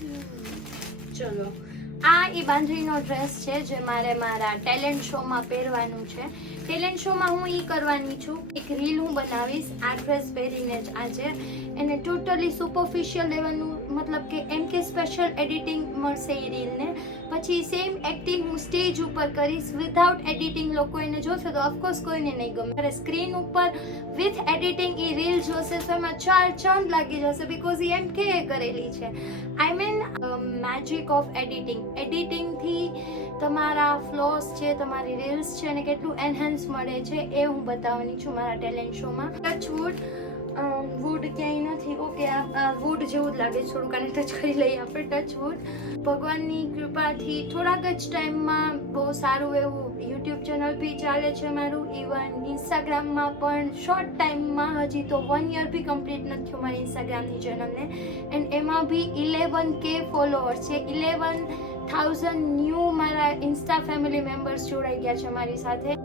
ચલો, આ એ બાંધણીનો ડ્રેસ છે જે મારે મારા ટેલેન્ટ શોમાં પહેરવાનું છે. ટેલેન્ટ શોમાં હું એ કરવાની છું, એક રીલ હું બનાવીશ આ ડ્રેસ પહેરીને જ આજે. એને ટોટલી સુપરફિશિયલ લેવાનું, મતલબ કે એમ કે સ્પેશિયલ એડિટિંગ મળશે એ રીલને. પછી સેમ એક્ટિંગ હું સ્ટેજ ઉપર કરીશ વિધાઉટ એડિટિંગ. લોકો એને જોશે તો ઓફકોર્સ કોઈને નહીં ગમે. ત્યારે સ્ક્રીન ઉપર વિથ એડિટિંગ એ રીલ જોશે તો એમાં ચાર ચાંદ લાગી જશે, બિકોઝ એ એમ કે કરેલી છે. I mean magic of editing. એડિટિંગથી તમારા ફ્લોસ છે, તમારી રીલ્સ છે એને કેટલું એનહેન્સ મળે છે એ હું બતાવવાની છું મારા ટેલેન્ટ શોમાં. ટચ વુડ ક્યાંય નથી. ઓકે, આ વુડ જેવું જ લાગે છે થોડુંક, આને ટચ કરી લઈએ આપણે. Touch wood. ભગવાનની કૃપાથી થોડાક જ ટાઈમમાં બહુ સારું એવું યુટ્યુબ ચેનલ બી ચાલે છે મારું. ઇવન ઇન્સ્ટાગ્રામમાં પણ શોર્ટ ટાઈમમાં, હજી તો 1 યર બી કમ્પ્લીટ નથી થયું મારી ઇન્સ્ટાગ્રામની ચેનલને. એન્ડ એમાં બી 11K ફોલોઅર્સ છે. 11,000 ન્યૂ મારા ઇન્સ્ટા ફેમિલી મેમ્બર્સ જોડાઈ ગયા છે મારી સાથે.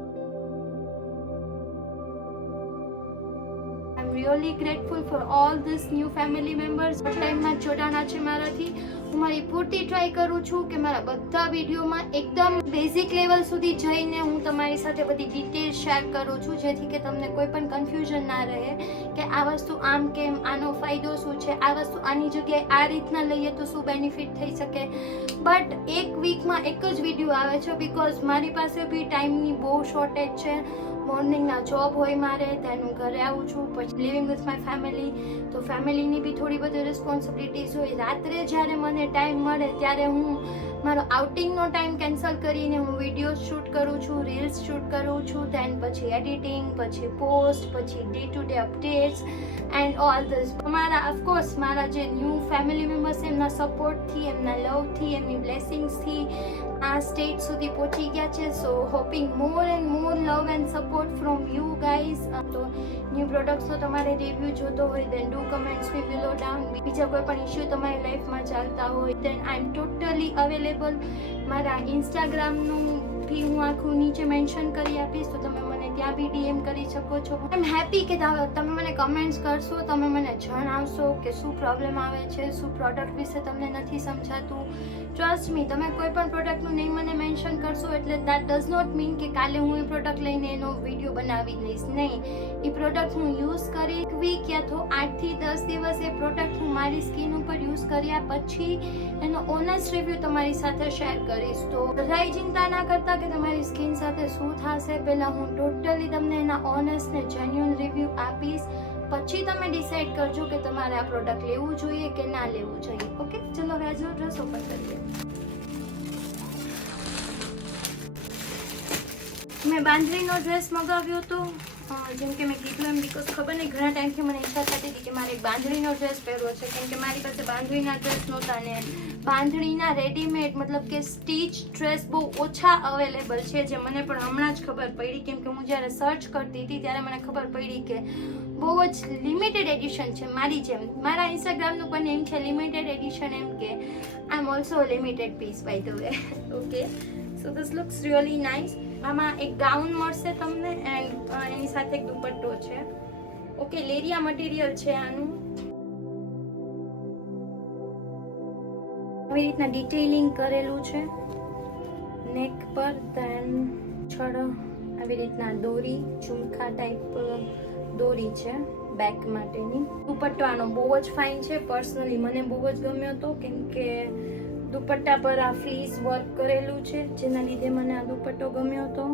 really grateful for all this new family members. ટાઈમમાં જોડાણા છે મારાથી. હું મારી પૂરતી ટ્રાય કરું છું કે મારા બધા વિડીયોમાં એકદમ બેઝિક લેવલ સુધી જઈને હું તમારી સાથે બધી ડિટેલ શેર કરું છું, જેથી કે તમને કોઈ પણ કન્ફ્યુઝન ના રહે કે આ વસ્તુ આમ કેમ, આનો ફાયદો શું છે, આ વસ્તુ આની જગ્યાએ આ રીતના લઈએ તો શું બેનિફિટ થઈ શકે. બટ એક વીકમાં એક જ વિડીયો આવે છે, બિકોઝ મારી પાસે બી ટાઈમની બહુ શોર્ટેજ છે. મોર્નિંગના જોબ હોય મારે, then હું ઘરે આવું છું, પછી લિવિંગ વિથ માય ફેમિલી, તો ફેમિલીની બી થોડી બધી રિસ્પોન્સિબિલિટીઝ હોય. રાત્રે જ્યારે મને ટાઈમ મળે ત્યારે હું મારો આઉટિંગનો ટાઈમ કેન્સલ કરીને હું વિડીયો શૂટ કરું છું, રીલ્સ શૂટ કરું છું, ધેન પછી એડિટિંગ, પછી પોસ્ટ, પછી day to day updates and all this. મારા ઓફકોર્સ મારા જે ન્યૂ ફેમિલી મેમ્બર્સ એમના સપોર્ટથી, એમના લવથી, એમની બ્લેસિંગ્સથી આ સ્ટેજ સુધી પહોંચી ગયા છે. So hoping more and more love and support from you guys. તો ન્યૂ પ્રોડક્ટ્સનો તમારે રિવ્યૂ જોતો હોય then do comments me below down. બીજા કોઈ પણ ઇશ્યુ તમારી લાઈફમાં ચાલતા હોય દેન આઈ એમ ટોટલી અવેલેબલ. મારા ઇન્સ્ટાગ્રામનું બી હું આખું નીચે મેન્શન કરી આપીશ, તો તમે મને ત્યાં બી ડીએમ કરી શકો છો. આઈ એમ હેપી કે તમે મને કમેન્ટ્સ કરશો, તમે મને જણાવશો કે શું પ્રોબ્લેમ આવે છે, શું પ્રોડક્ટ વિશે તમને નથી સમજાતું. ટ્રસ્ટ મી, તમે કોઈ પણ પ્રોડક્ટનું નહીં મને મેન્શન કરશો એટલે દેટ ડઝ નોટ મીન કે કાલે હું એ પ્રોડક્ટ લઈને એનો વિડીયો બનાવી દઈશ. નહીં, એ પ્રોડક્ટ હું યુઝ કરી વીક યા તો 8 થી 10 દિવસ એ પ્રોડક્ટ હું મારી સ્કિન ઉપર યુઝ કર્યા પછી એનો ઓનેસ્ટ રિવ્યૂ તમારી સાથે શેર કરીશ. તો જરાય ચિંતા ના કરતા કે તમારી સ્કિન સાથે શું થશે. પહેલાં હું ટોટલી તમને એના ઓનેસ્ટ ને જેન્યુઅન રિવ્યૂ આપીશ, પછી તમે ડિસાઈડ કરજો કે તમારે આ પ્રોડક્ટ લેવું જોઈએ કે ના લેવું જોઈએ. ઓકે, ચલો હવે આજનો ડ્રેસ ઓપન કરીએ. મેં બાંધણીનો ડ્રેસ મંગાવ્યો હતો, જેમ કે મેં કીધું એમ, બિકોઝ ખબર નહીં ઘણા ટાઈમથી મને ઈચ્છા થતી હતી કે મારે એક બાંધણીનો ડ્રેસ પહેરવો છે, કેમ કે મારી પાસે બાંધણીના ડ્રેસ નહોતા ને બાંધણીના રેડીમેડ મતલબ કે સ્ટીચ ડ્રેસ બહુ ઓછા અવેલેબલ છે, જે મને પણ હમણાં જ ખબર પડી. કેમ કે હું જ્યારે સર્ચ કરતી હતી ત્યારે મને ખબર પડી કે બહુ જ લિમિટેડ એડિશન છે. મારી જેમ મારા ઇન્સ્ટાગ્રામનું પણ એમ છે લિમિટેડ એડિશન, એમ કે I am also limited piece by the way. Okay, so this looks really nice. આમાં એક ગાઉન મળશે તમને એન્ડ એની સાથે એક દુપટ્ટો છે. ઓકે, લેરિયા મટીરિયલ છે આનું. આવી રીતના ડિટેલિંગ કરેલું છે નેક પર, દેન છડ આવી રીતના દોરી, ઝુમખા ટાઈપ દોરી છે બેક માટેની. દુપટ્ટો આનો બહુ જ ફાઇન છે. પર્સનલી મને બહુ જ ગમ્યો હતો, કેમ કે દુપટ્ટા પર આ ફ્લીસ વર્ક કરેલું છે, જેના લીધે મને આ દુપટ્ટો ગમ્યો હતો.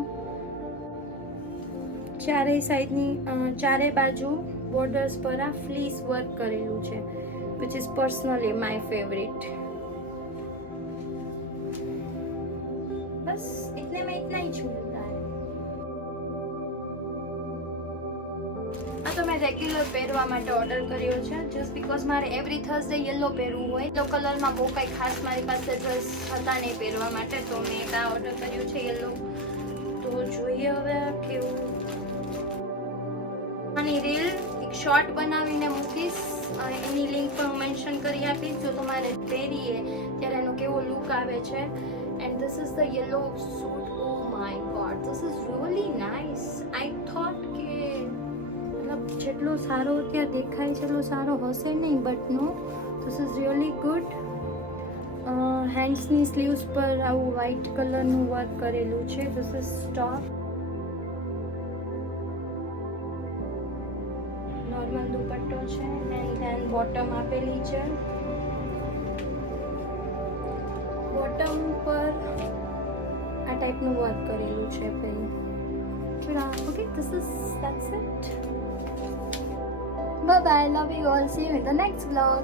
ચારેય સાઈડની ચારે બાજુ બોર્ડર્સ પર આ ફ્લીસ વર્ક કરેલું છે, which is personally my favourite. બસ इतने में इतना ही छू मिलता है. આ તો મેં રેગ્યુલર પહેરવા માટે ઓર્ડર કર્યો છે, જસ્ટ બીકોઝ મારે એવરી થર્સડે યલો પહેરવું હોય. યલો કલરમાં બહુ કંઈ ખાસ મારી પાસે ડ્રેસ હતા નહીં પહેરવા માટે, તો મેં આ ઓર્ડર કર્યું છે યલો. તો જોઈએ હવે કેવું. આની રીલ એક શોર્ટ બનાવીને મૂકીશ, એની લિંક પણ હું મેન્શન કરી આપીશ. જો તમારે પહેરીએ ત્યારે એનો કેવો લુક આવે છે. And this is the yellow suit. Oh my god, this is really nice. I thought કે મતલબ જેટલો સારો ત્યાં દેખાય છે એટલો સારો હશે નહીં, but no, this is really good. હેન્ડ્સની સ્લીવ્સ પર આવું વ્હાઇટ કલરનું વર્ક કરેલું છે. This is stop. નોર્મલ દુપટ્ટો છે એન્ડ ધેન બોટમ આપેલી છે. બોટમ પર આ ટાઈપનું વર્ક કરેલું છે ભાઈ. Okay, that's it. Bye bye, love you all, see you in the next vlog.